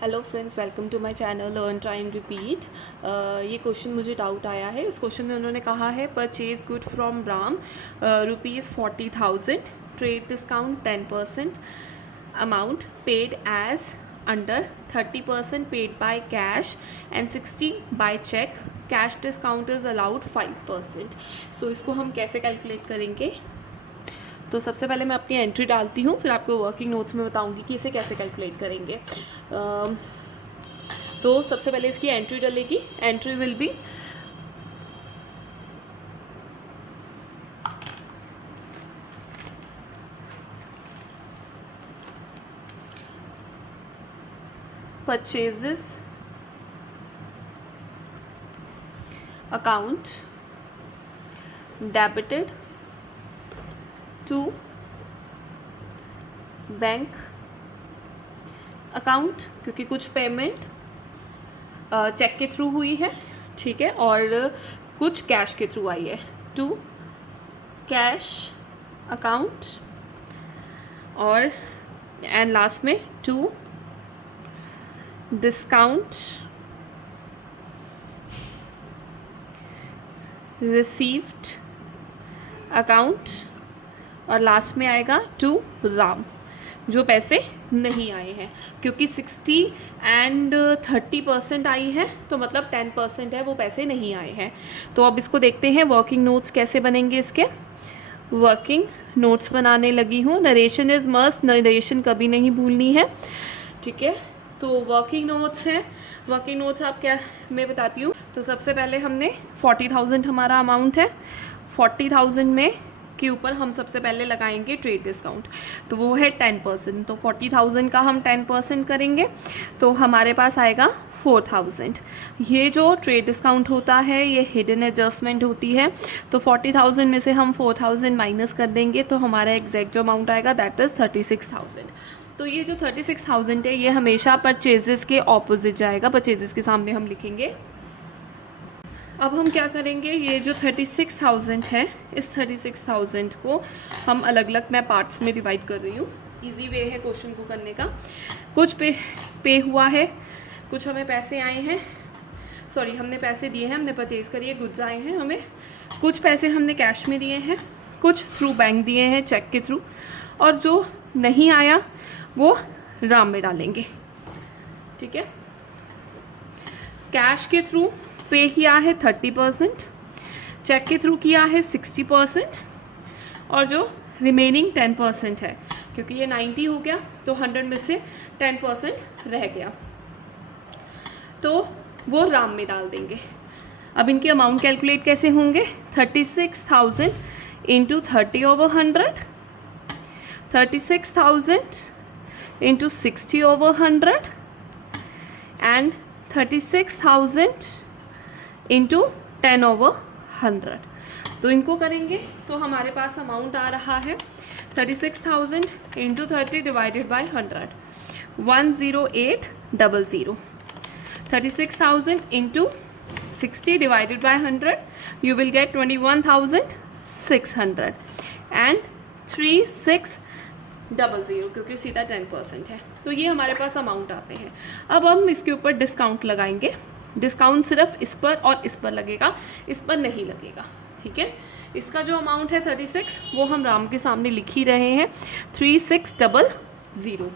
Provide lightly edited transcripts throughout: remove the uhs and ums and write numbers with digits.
Hello friends, welcome to my channel learn try and repeat. ये question मुझे doubt आया है। इस क्वेश्चन में उन्होंने कहा है purchase good from Ram ₹40,000, trade discount 10%, amount paid as under 30% paid by cash and 60 by cheque, cash discount is allowed 5%। So इसको हम कैसे कैलकुलेट करेंगे? तो सबसे पहले मैं अपनी एंट्री डालती हूँ, फिर आपको वर्किंग नोट्स में बताऊँगी कि इसे कैसे कैलकुलेट करेंगे। तो सबसे पहले इसकी एंट्री डलेगी। Entry will be purchases account debited to bank account, क्योंकि कुछ पेमेंट चेक के थ्रू हुई है, ठीक है, और कुछ कैश के थ्रू आई है, टू कैश अकाउंट, और एंड लास्ट में टू डिस्काउंट रिसीव्ड अकाउंट, और लास्ट में आएगा टू राम, जो पैसे नहीं आए हैं। क्योंकि 60 एंड 30% आई है, तो मतलब 10% है, वो पैसे नहीं आए हैं। तो अब इसको देखते हैं वर्किंग नोट्स कैसे बनेंगे इसके। वर्किंग नोट्स बनाने लगी हूँ। नरेशन इज़ मस्ट, नरेशन कभी नहीं भूलनी है, ठीक है। तो वर्किंग नोट्स हैं। वर्किंग नोट्स आप क्या, मैं बताती हूँ। तो सबसे पहले हमने 40,000 हमारा अमाउंट है। 40,000 में के ऊपर हम सबसे पहले लगाएंगे ट्रेड डिस्काउंट, तो वो है 10%। तो 40,000 का हम 10% करेंगे, तो हमारे पास आएगा 4,000। ये जो ट्रेड डिस्काउंट होता है ये हिडन एडजस्टमेंट होती है। तो 40,000 में से हम 4,000 माइनस कर देंगे, तो हमारा एग्जैक्ट जो अमाउंट आएगा दैट इज़ 36,000। तो ये जो 36,000 है ये हमेशा परचेजेस के ऑपोजिट जाएगा। परचेजेस के सामने हम लिखेंगे। अब हम क्या करेंगे, ये जो 36,000 है, इस 36,000 को हम अलग अलग मैं पार्ट्स में डिवाइड कर रही हूँ। इजी वे है क्वेश्चन को करने का। कुछ पे हुआ है, कुछ हमें पैसे आए हैं, सॉरी हमने पैसे दिए हैं, हमने परचेज करिए, गुड्स आए हैं हमें। कुछ पैसे हमने कैश में दिए हैं, कुछ थ्रू बैंक दिए हैं चेक के थ्रू, और जो नहीं आया वो राम में डालेंगे, ठीक है। कैश के थ्रू पे किया है 30%, चेक के थ्रू किया है 60%, और जो रिमेनिंग 10% है, क्योंकि ये 90 हो गया तो 100 में से 10% रह गया, तो वो राम में डाल देंगे। अब इनके अमाउंट कैलकुलेट कैसे होंगे? 36,000 इंटू 30/100, 36,000 इंटू 60/100, एंड 36,000 इंटू 10/100। तो इनको करेंगे तो हमारे पास अमाउंट आ रहा है 36,000 into 30 divided by 100, 10800। 36,000 into 60 divided by 100, you will get 21,600 and 3600, क्योंकि सीधा 10% है। तो ये हमारे पास अमाउंट आते हैं। अब हम इसके ऊपर डिस्काउंट लगाएंगे। डिस्काउंट सिर्फ इस पर और इस पर लगेगा, इस पर नहीं लगेगा, ठीक है। इसका जो अमाउंट है 36, वो हम राम के सामने लिख ही रहे हैं, 3600।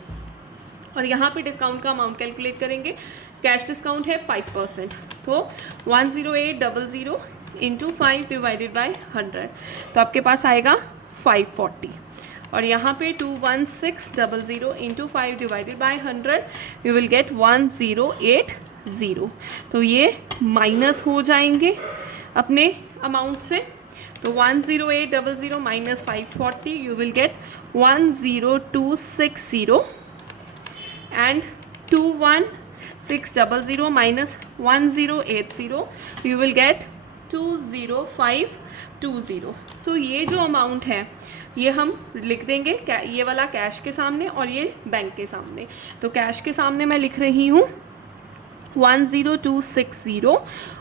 और यहाँ पे डिस्काउंट का अमाउंट कैलकुलेट करेंगे। कैश डिस्काउंट है 5%, तो 10800 इंटू 5 डिवाइडेड बाई 100, तो आपके पास आएगा 540। और यहाँ पे 21600 into 5 divided by 100, you will get 1080। तो ये माइनस हो जाएंगे अपने अमाउंट से। तो 10800 minus 540, you will get 10260, and 21600 minus 1080, you will get 20520। तो ये जो अमाउंट है ये हम लिख देंगे, ये वाला कैश के सामने और ये बैंक के सामने। तो कैश के सामने मैं लिख रही हूँ 10260,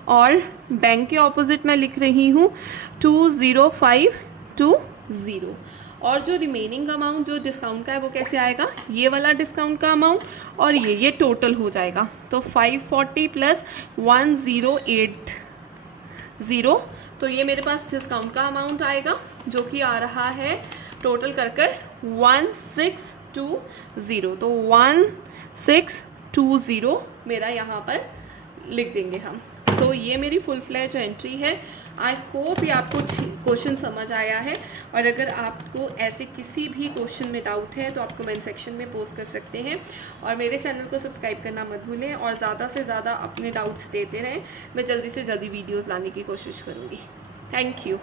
और बैंक के ऑपोजिट मैं लिख रही हूँ 20520। और जो रिमेनिंग अमाउंट जो डिस्काउंट का है वो कैसे आएगा, ये वाला डिस्काउंट का अमाउंट और ये टोटल हो जाएगा। तो 540 प्लस 1080, तो ये मेरे पास डिस्काउंट का अमाउंट आएगा जो कि आ रहा है टोटल कर 1620। तो 1620 मेरा यहाँ पर लिख देंगे हम। सो ये मेरी फुल फ्लैज एंट्री है। आई होप ये आपको क्वेश्चन समझ आया है, और अगर आपको ऐसे किसी भी क्वेश्चन में डाउट है तो आप कमेंट सेक्शन में पोस्ट कर सकते हैं, और मेरे चैनल को सब्सक्राइब करना मत भूलें, और ज़्यादा से ज़्यादा अपने डाउट्स देते रहें। मैं जल्दी से जल्दी वीडियोज़ लाने की कोशिश करूँगी। Thank you.